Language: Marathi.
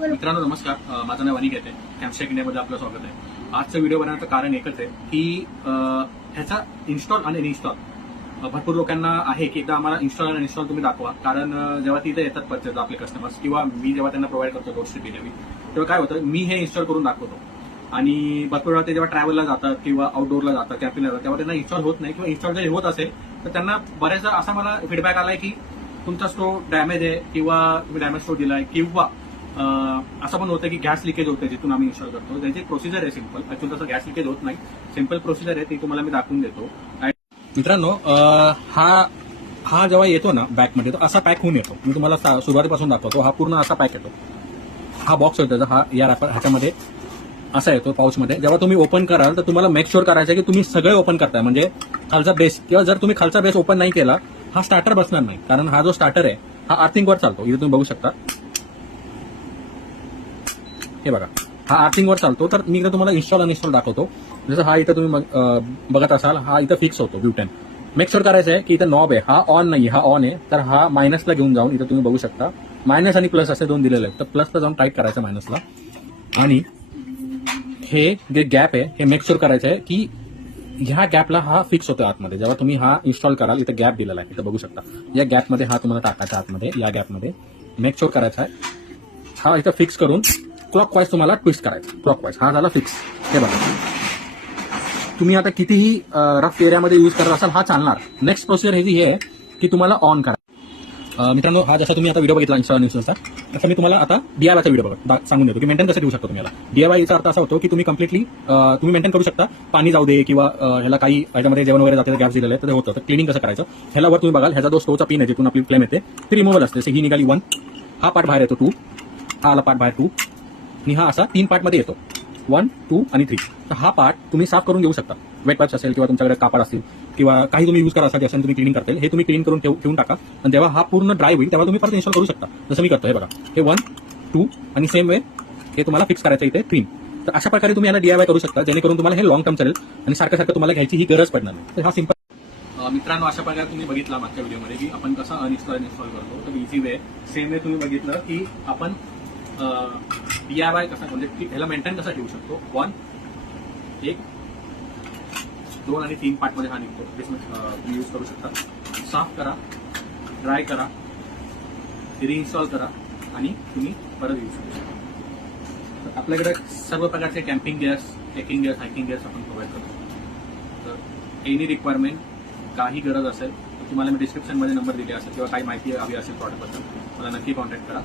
मित्रांनो नमस्कार, माझं नाव अनिकेत आहे. कॅम्पस्टेक इंडियामध्ये आपलं स्वागत आहे. आजचा व्हिडिओ बनवण्याचं कारण एकच आहे की ह्याचा इन्स्टॉल आणि इन्स्टॉल भरपूर लोकांना आहे की एकदा आम्हाला इन्स्टॉल आणि इन्स्टॉल तुम्ही दाखवा. कारण जेव्हा तिथे येतात परचेस आपले कस्टमर्स किंवा मी जेव्हा त्यांना प्रोव्हाइड करतो डोरस्टेप डिलिव्हरी, तेव्हा काय होतं, मी हे इन्स्टॉल करून दाखवतो आणि भरपूर वेळा ते जेव्हा ट्रॅव्हलला जातात किंवा आउटडोअरला जातात कॅम्पिंगला जातात तेव्हा त्यांना इन्स्टॉल होत नाही, किंवा इन्स्टॉल जरी होत असेल तर त्यांना बऱ्याचदा असा मला फीडबॅक आलाय की तुमचा स्टोव डॅमेज आहे किंवा तुम्ही डॅमेज स्टोव दिलाय, किंवा असं पण होतं की गॅस लिकेज होते जिथून आम्ही इन्स्टॉल करतो. त्याची प्रोसिजर आहे सिंपल. ऍक्च्युअली तसं गॅस लिकेज होत नाही, सिंपल प्रोसिजर आहे, ती तुम्हाला मी दाखवून देतो. मित्रांनो, हा जेव्हा येतो ना बॅगमध्ये, तो असा पॅक होऊन येतो. मी तुम्हाला सुरुवातीपासून दाखवतो. हा पूर्ण असा पॅक येतो. हा बॉक्स होता हा या ह्याच्यामध्ये असा येतो पाऊचमध्ये. जेव्हा तुम्ही ओपन कराल तर तुम्हाला मेक शुअर करायचं आहे की तुम्ही सगळे ओपन करताय, म्हणजे खालचा बेस, किंवा जर तुम्ही खालचा बेस ओपन नाही केला हा स्टार्टर बसणार नाही. कारण हा जो स्टार्टर आहे हा अर्थिंगवर चालतो. इथे तुम्ही बघू शकता, हे बघा, हा अर्थिंगवर चालतो. तर मी इथं तुम्हाला इन्स्टॉल अनइन्स्टॉल दाखवतो. जसं हा इथं तुम्ही बघत असाल, हा इथं फिक्स होतो ब्युटेन. मेक शुअर करायचं आहे की इथं नॉब आहे, हा ऑन नाही, हा ऑन आहे. तर हा मायनसला घेऊन जाऊन इथं तुम्ही बघू शकता मायनस आणि प्लस असे दोन दिलेले आहेत. तर प्लसला जाऊन टाईट करायचं मायनसला, आणि हे जे गॅप आहे हे मेक शुअर करायचं आहे की ह्या गॅपला हा फिक्स होतो आतमध्ये. जेव्हा तुम्ही हा इन्स्टॉल कराल इथं गॅप दिलेला आहे, इथं बघू शकता. या गॅपमध्ये हा तुम्हाला टाकायचा आतमध्ये, या गॅपमध्ये मेक शुअर करायचा आहे. हा इथं फिक्स करून क्लॉकवाईज तुम्हाला ट्विस्ट करायचा. क्लॉकवाईज हा झाला फिक्स. हे बघा, तुम्ही आता कितीही रफ एरियामध्ये यूज करत असाल हा चालणार. नेक्स्ट प्रोसिजर हे आहे की तुम्हाला ऑन करा. मित्रांनो, हा जसा तुम्ही आता व्हिडिओ बघितला इन्स्टॉलचा, तसं मी तुम्हाला आता डीआयवायचा व्हिडिओ सांगून देतो की मेंटेन कसं ठेवू शकतो तुम्ही याला. डीआयवायचा अर्थ असा होतो की तुम्ही कम्प्लिटली तुम्ही मेंटेन करू शकता. पाणी जाऊ दे किंवा ह्याला काही ह्याच्यामध्ये जेवण वगैरे जाते, गॅस दिलेलं आहे तर ते होतं. तर क्लिनिंग कसं करायचं, ह्याला वर तुम्ही बघाल, ह्याचा जो स्टोवचा पिन आहे जिथून आपली फ्लेम येते ती रिमूव्हल असते. ही निघाली 1, हा पार्ट बाहेर येतो 2, हा आला पार्ट बाहेर 2, आणि हा असा 3 पार्टमध्ये येतो 1, 2 आणि 3. तर हा पार्ट तुम्ही साफ करून घेऊ शकता. वेट पाईप्स असेल किंवा तुमच्याकडे कापड असतील किंवा काही तुम्ही यूज करा असा असेल तुम्ही क्लिनिंग करता, हे तुम्ही क्लीन करून ठेवून टाका. आणि जेव्हा हा पूर्ण ड्राय होईल तेव्हा तुम्ही परत इन्स्टॉल करू शकता. जसं मी करतो, हे बघा, हे 1, 2 आणि सेम वे हे तुम्हाला फिक्स करायचं इथे 3. तर अशा प्रकारे तुम्ही याला डीआयवाय करू शकता, जेणेकरून तुम्हाला हे लॉंग टर्म चालेल आणि सारखं तुम्हाला घ्यायची ही गरज पडणार नाही. तर हा सिंपल. मित्रांनो, अशा प्रकारे तुम्ही बघितला मागच्या व्हिडिओमध्ये की आपण कसं अनइन्स्टॉल इन्स्टॉल करतो. तर इझी वे, सेम वे तुम्ही बघितलं की आपण डीआयवाय कसा, म्हणजे ह्याला मेंटेन कसा ठेवू शकतो. 1, 1, 2 आणि 3 पार्टमध्ये हा निघतो. तुम्ही यूज करू शकता. साफ करा, ड्राय करा, रिइन्स्टॉल करा आणि तुम्ही परत यूज करू शकता. तर आपल्याकडे सर्व प्रकारचे camping gears, trekking gears, hiking gears आपण प्रोव्हाइड करतो. तर एनी रिक्वायरमेंट, काही गरज असेल तर तुम्हाला मी डिस्क्रिप्शनमध्ये नंबर दिले असेल किंवा काही माहिती हवी असेल प्रॉडक्टबद्दल मला नक्की कॉन्टॅक्ट करा.